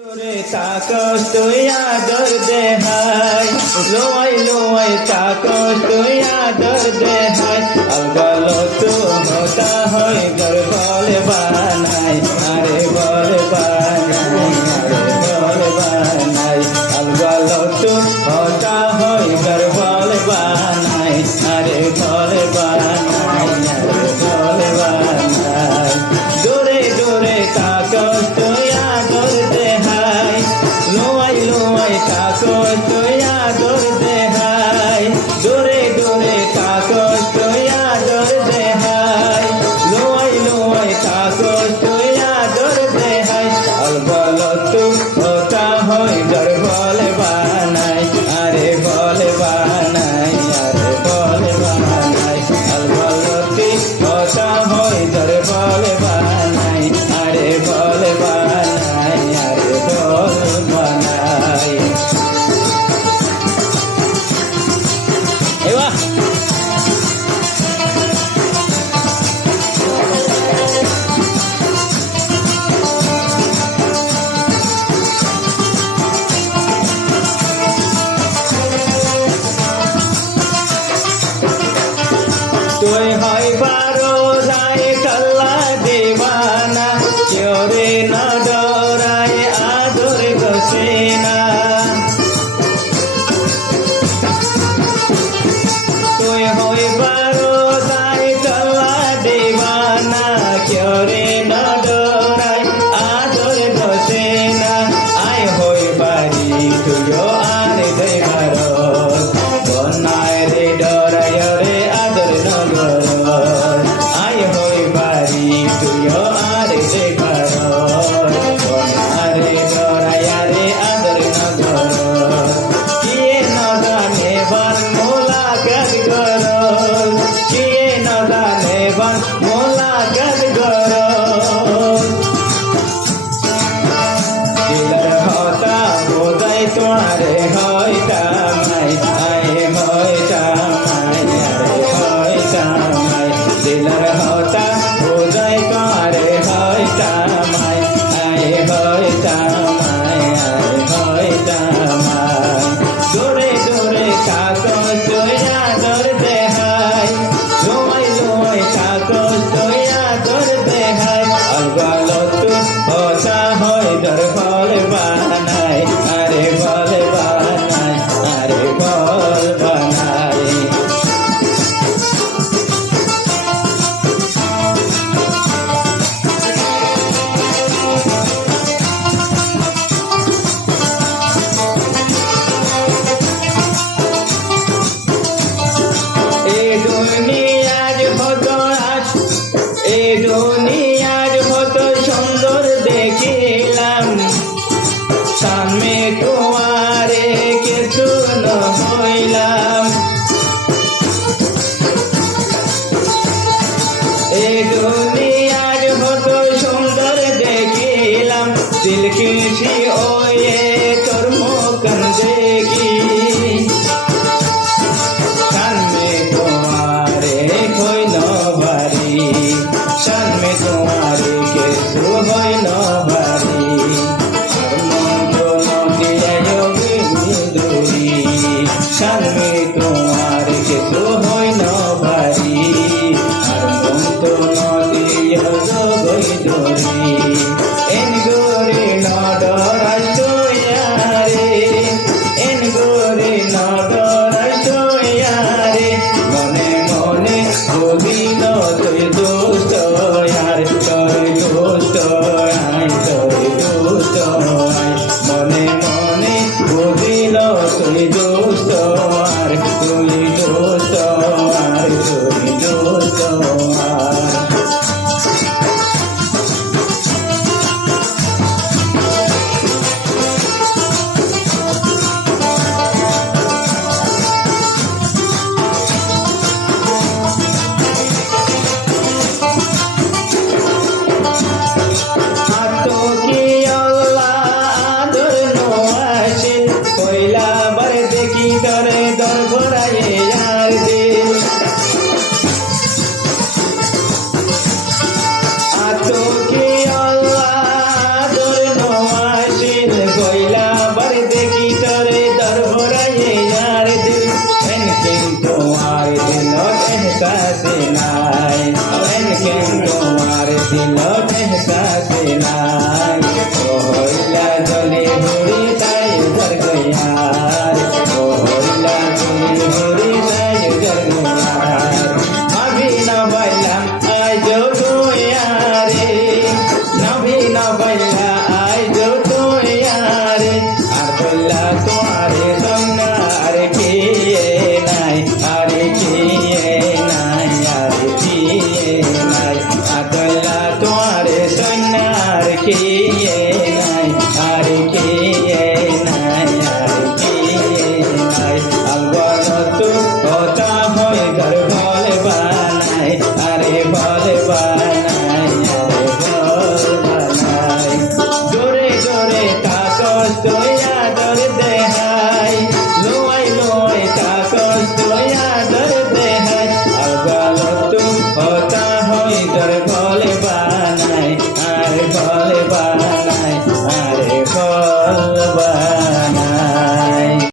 দূরে থাকস তুই আদর দেহাই, লোয়াই লোয়াই থাকস তুই আদর দেহাই, আলগাল তো হতা হয় গর বলে বানাই, আরে বলে বানাই, আরে বলে বানাই, আলগাল তো হতা হয় গর বলে বানাই, আরে বলে বানাই, আরে বলে বানাই। দূরে দূরে থাকস তুই আদর দেহাই, লোয়াই লোয়াই থাকস তুই আদর দেহাই, দূরে দূরে থাকস তুই আদর দেহাই, লোয়াই লোয়াই থাকস তুই আদর দেহাই, অলবল তু হতা হয় গর বলে বানাই, আরে বলে বানাই, আরে বলে বানাই, অলবল তু হতা হয় গর বলে বানাই, আরে বলে বানাই, আরে বলে বানাই। এবার তুই হয় বারো রায় কাল্লা দেওয়ানা, কেউ রে না ডরায় আদর গসে না। তুই হয় বারো রায় কাল্লা দেওয়ানা, কেউ রে না ডরায় আদর গসে না। আয় হই বাড়ি তুইও আর দেবার, বন্যায় রে ডরায় রে আদর নগর, আয় হই বাড়ি তুইও আর দেবার, বন্যায় রে ডরায় রে আদর নগর। কিয়ে ন জানে বান মোলাকাত কর, কিয়ে ন জানে বান মোলাকাত কর, দিলার হতা বোঝাই তোমারে হয় কামাই, আয়ে হয় কামাই, আরে হয় কামাই, দিলার হতা বোঝাই তোমারে হয় কামাই, আয়ে হয় কামাই, আরে হয় কামাই। দূরে দূরে থাকস তুই আদর দেহাই, লোয়াই লোয়াই থাকস তুই আদর দেহাই, অলগাল তু হতা হয় গর বলে বানাই, আরে বলে বানাই, আরে বল বানাই। এ দুনিয়ার হত এ দুনিয়ার হত সুন্দর দেখিলাম, সামনে তোমারে কিছু ন হইলাম। এ দুনিয়ার হত সুন্দর দেখিলাম, দিল খুশি ওয়ে তোর মুখান দেখি, সামনে তোমারে হইল বাড়ি, সামনে তোমারে কিছু হইল বাড়ি, আর মন তো নদিয়া দূরি, সামনে তোমারে কিছু হইল বাড়ি, আর মন তো নদিয়া দূরি। এন গোরে নডরাই তোয়ারে, এন গোরে নডরাই তোয়ারে, মনে মনে বলিল তুই से नाय, एन के तुम्हारे दिल ठहका से नाय।